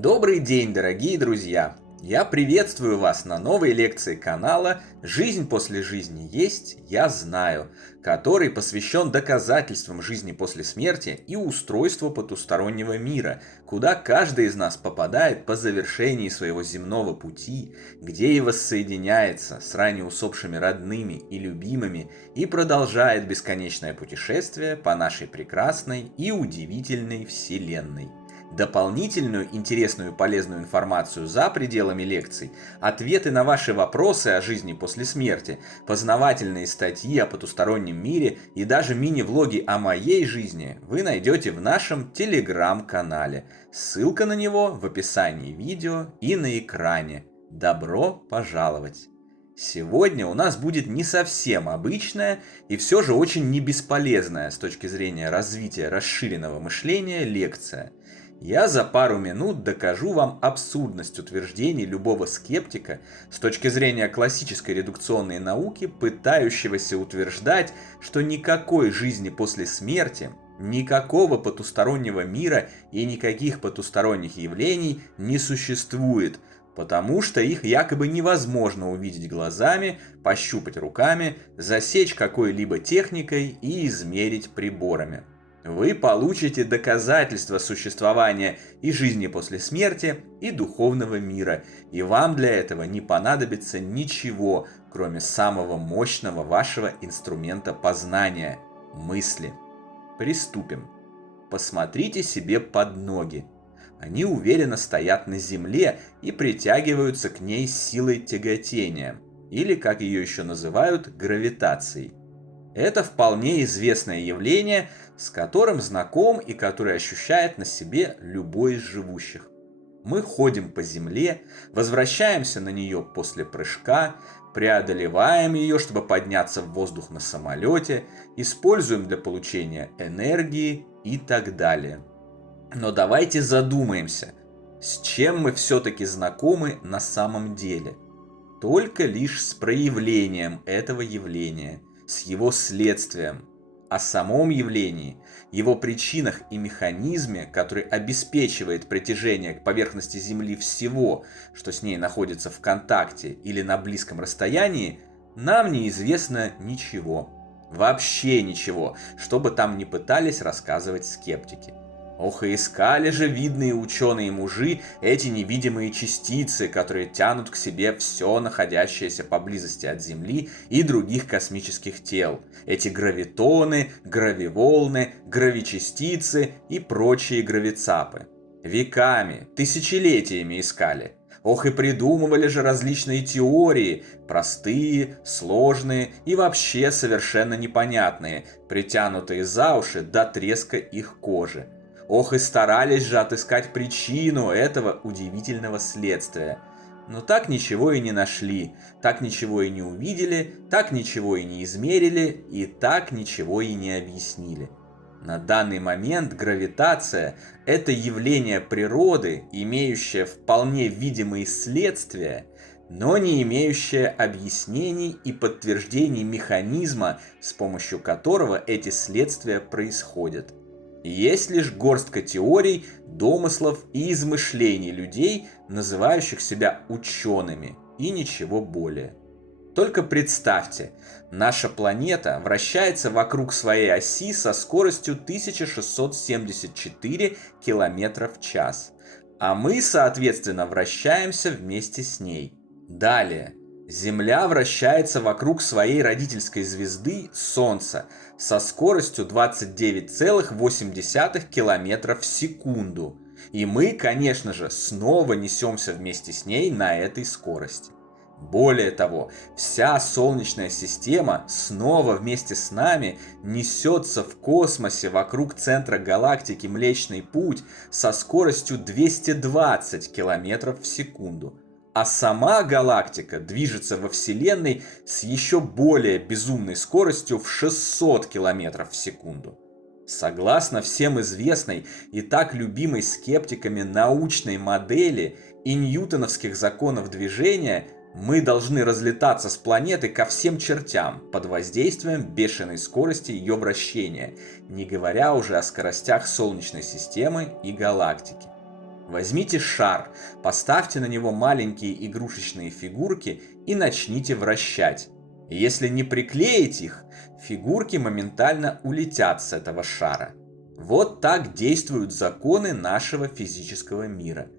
Добрый день, дорогие друзья! Я приветствую вас на новой лекции канала «Жизнь после жизни есть, я знаю», который посвящен доказательствам жизни после смерти и устройству потустороннего мира, куда каждый из нас попадает по завершении своего земного пути, где и воссоединяется с ранее усопшими родными и любимыми и продолжает бесконечное путешествие по нашей прекрасной и удивительной Вселенной. Дополнительную интересную и полезную информацию за пределами лекций, ответы на ваши вопросы о жизни после смерти, познавательные статьи о потустороннем мире и даже мини-влоги о моей жизни вы найдете в нашем телеграм-канале. Ссылка на него в описании видео и на экране. Добро пожаловать! Сегодня у нас будет не совсем обычная и все же очень не бесполезная с точки зрения развития расширенного мышления лекция. Я за пару минут докажу вам абсурдность утверждений любого скептика с точки зрения классической редукционной науки, пытающегося утверждать, что никакой жизни после смерти, никакого потустороннего мира и никаких потусторонних явлений не существует, потому что их якобы невозможно увидеть глазами, пощупать руками, засечь какой-либо техникой и измерить приборами. Вы получите доказательства существования и жизни после смерти, и духовного мира, и вам для этого не понадобится ничего, кроме самого мощного вашего инструмента познания – мысли. Приступим. Посмотрите себе под ноги. Они уверенно стоят на земле и притягиваются к ней силой тяготения, или, как ее еще называют, гравитацией. Это вполне известное явление, с которым знаком и которое ощущает на себе любой из живущих. Мы ходим по земле, возвращаемся на нее после прыжка, преодолеваем ее, чтобы подняться в воздух на самолете, используем для получения энергии и так далее. Но давайте задумаемся, с чем мы все-таки знакомы на самом деле. Только лишь с проявлением этого явления, с его следствием. О самом явлении, его причинах и механизме, который обеспечивает притяжение к поверхности Земли всего, что с ней находится в контакте или на близком расстоянии, нам неизвестно ничего. Вообще ничего, что бы там ни пытались рассказывать скептики. Ох, и искали же видные ученые-мужи эти невидимые частицы, которые тянут к себе все находящееся поблизости от Земли и других космических тел. Эти гравитоны, гравиволны, гравичастицы и прочие гравицапы. Веками, тысячелетиями искали. Ох, и придумывали же различные теории, простые, сложные и вообще совершенно непонятные, притянутые за уши до треска их кожи. Ох, и старались же отыскать причину этого удивительного следствия. Но так ничего и не нашли, так ничего и не увидели, так ничего и не измерили, и так ничего и не объяснили. На данный момент гравитация – это явление природы, имеющее вполне видимые следствия, но не имеющее объяснений и подтверждений механизма, с помощью которого эти следствия происходят. Есть лишь горстка теорий, домыслов и измышлений людей, называющих себя учеными, и ничего более. Только представьте, наша планета вращается вокруг своей оси со скоростью 1674 км в час, а мы, соответственно, вращаемся вместе с ней. Далее. Земля вращается вокруг своей родительской звезды Солнца со скоростью 29,8 км в секунду. И мы, конечно же, снова несемся вместе с ней на этой скорости. Более того, вся Солнечная система снова вместе с нами несется в космосе вокруг центра галактики Млечный Путь со скоростью 220 км в секунду. А сама галактика движется во Вселенной с еще более безумной скоростью в 600 км в секунду. Согласно всем известной и так любимой скептиками научной модели и ньютоновских законов движения, мы должны разлетаться с планеты ко всем чертям под воздействием бешеной скорости ее вращения, не говоря уже о скоростях Солнечной системы и галактики. Возьмите шар, поставьте на него маленькие игрушечные фигурки и начните вращать. Если не приклеить их, фигурки моментально улетят с этого шара. Вот так действуют законы нашего физического мира.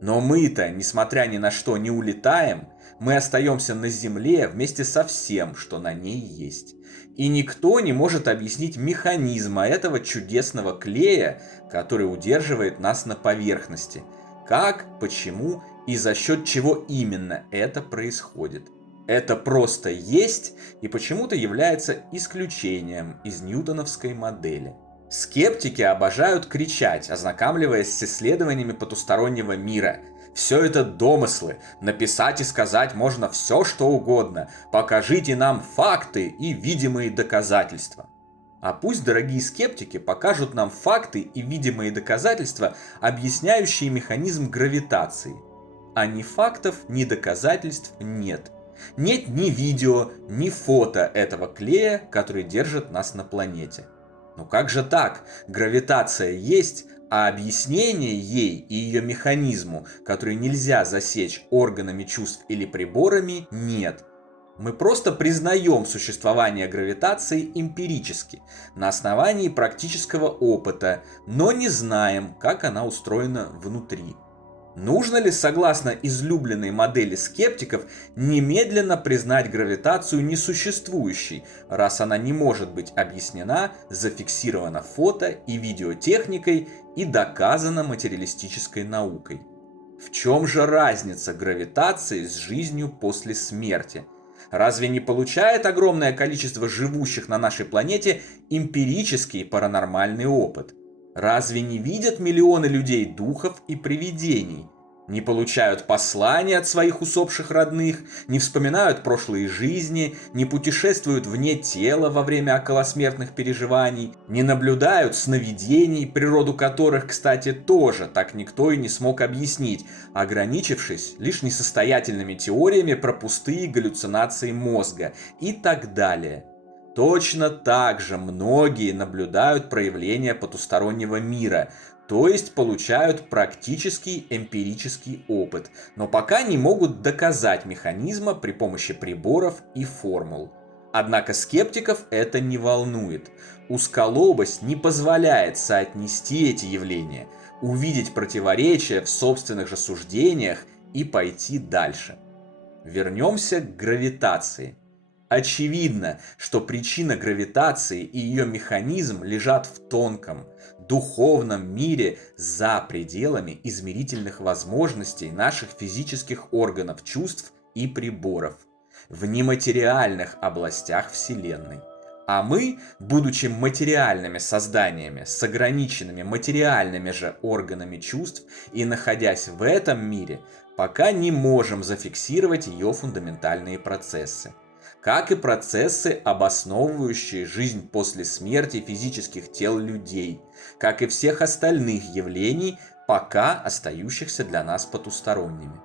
Но мы-то, несмотря ни на что, не улетаем, мы остаемся на Земле вместе со всем, что на ней есть. И никто не может объяснить механизма этого чудесного клея, который удерживает нас на поверхности. Как, почему и за счет чего именно это происходит. Это просто есть и почему-то является исключением из ньютоновской модели. Скептики обожают кричать, ознакомливаясь с исследованиями потустороннего мира. Все это домыслы, написать и сказать можно все, что угодно, покажите нам факты и видимые доказательства. А пусть дорогие скептики покажут нам факты и видимые доказательства, объясняющие механизм гравитации. А ни фактов, ни доказательств нет. Нет ни видео, ни фото этого клея, который держит нас на планете. Ну как же так? Гравитация есть, а объяснение ей и ее механизму, который нельзя засечь органами чувств или приборами, нет. Мы просто признаем существование гравитации эмпирически, на основании практического опыта, но не знаем, как она устроена внутри. Нужно ли, согласно излюбленной модели скептиков, немедленно признать гравитацию несуществующей, раз она не может быть объяснена, зафиксирована фото- и видеотехникой и доказана материалистической наукой? В чем же разница гравитации с жизнью после смерти? Разве не получает огромное количество живущих на нашей планете эмпирический паранормальный опыт? Разве не видят миллионы людей духов и привидений? Не получают послания от своих усопших родных, не вспоминают прошлые жизни, не путешествуют вне тела во время околосмертных переживаний, не наблюдают сновидений, природу которых, кстати, тоже так никто и не смог объяснить, ограничившись лишь несостоятельными теориями про пустые галлюцинации мозга и так далее. Точно так же многие наблюдают проявления потустороннего мира, то есть получают практический эмпирический опыт, но пока не могут доказать механизма при помощи приборов и формул. Однако скептиков это не волнует. Узколобость не позволяет соотнести эти явления, увидеть противоречия в собственных же суждениях и пойти дальше. Вернемся к гравитации. Очевидно, что причина гравитации и ее механизм лежат в тонком, духовном мире за пределами измерительных возможностей наших физических органов чувств и приборов, в нематериальных областях Вселенной. А мы, будучи материальными созданиями с ограниченными материальными же органами чувств и находясь в этом мире, пока не можем зафиксировать ее фундаментальные процессы. Как и процессы, обосновывающие жизнь после смерти физических тел людей, как и всех остальных явлений, пока остающихся для нас потусторонними.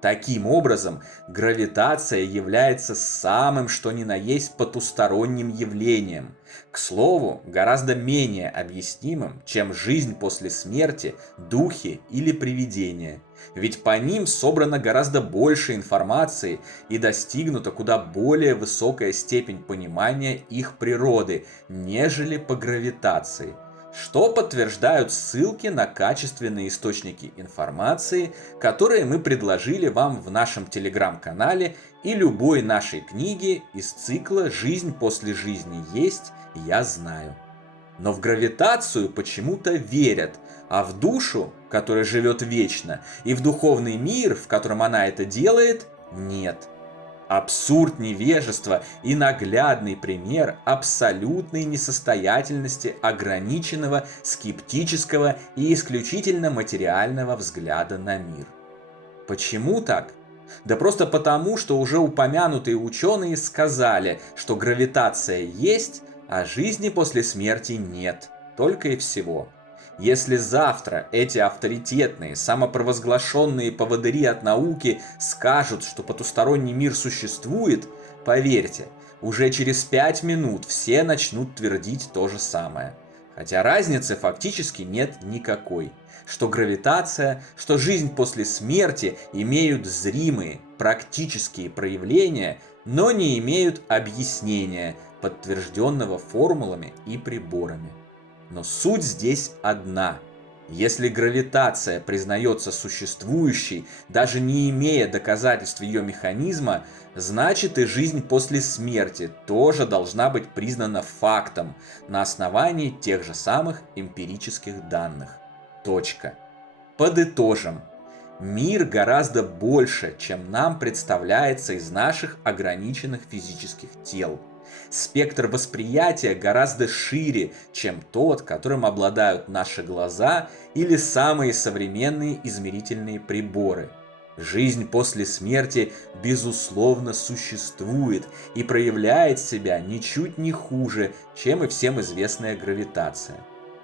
Таким образом, гравитация является самым что ни на есть потусторонним явлением, к слову, гораздо менее объяснимым, чем жизнь после смерти, духи или привидения. Ведь по ним собрано гораздо больше информации и достигнута куда более высокая степень понимания их природы, нежели по гравитации, что подтверждают ссылки на качественные источники информации, которые мы предложили вам в нашем телеграм-канале и любой нашей книге из цикла «Жизнь после жизни есть, я знаю». Но в гравитацию почему-то верят, а в душу, которая живет вечно, и в духовный мир, в котором она это делает, нет. Абсурд невежества и наглядный пример абсолютной несостоятельности ограниченного, скептического и исключительно материального взгляда на мир. Почему так? Да просто потому, что уже упомянутые ученые сказали, что гравитация есть, а жизни после смерти нет, только и всего. Если завтра эти авторитетные, самопровозглашенные поводыри от науки скажут, что потусторонний мир существует, поверьте, уже через 5 минут все начнут твердить то же самое. Хотя разницы фактически нет никакой. Что гравитация, что жизнь после смерти имеют зримые, практические проявления, но не имеют объяснения, подтвержденного формулами и приборами. Но суть здесь одна. Если гравитация признается существующей, даже не имея доказательств ее механизма, значит и жизнь после смерти тоже должна быть признана фактом на основании тех же самых эмпирических данных. Точка. Подытожим. Мир гораздо больше, чем нам представляется из наших ограниченных физических тел. Спектр восприятия гораздо шире, чем тот, которым обладают наши глаза или самые современные измерительные приборы. Жизнь после смерти безусловно существует и проявляет себя ничуть не хуже, чем и всем известная гравитация.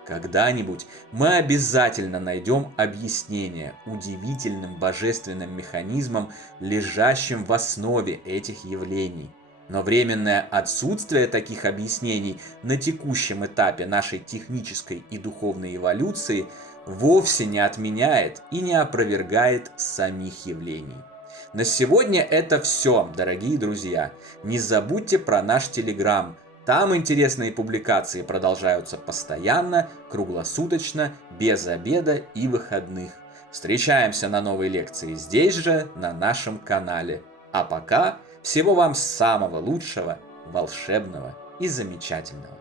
Когда-нибудь мы обязательно найдем объяснение удивительным божественным механизмам, лежащим в основе этих явлений. Но временное отсутствие таких объяснений на текущем этапе нашей технической и духовной эволюции вовсе не отменяет и не опровергает самих явлений. На сегодня это все, дорогие друзья. Не забудьте про наш Телеграм. Там интересные публикации продолжаются постоянно, круглосуточно, без обеда и выходных. Встречаемся на новой лекции здесь же, на нашем канале. А пока всего вам самого лучшего, волшебного и замечательного.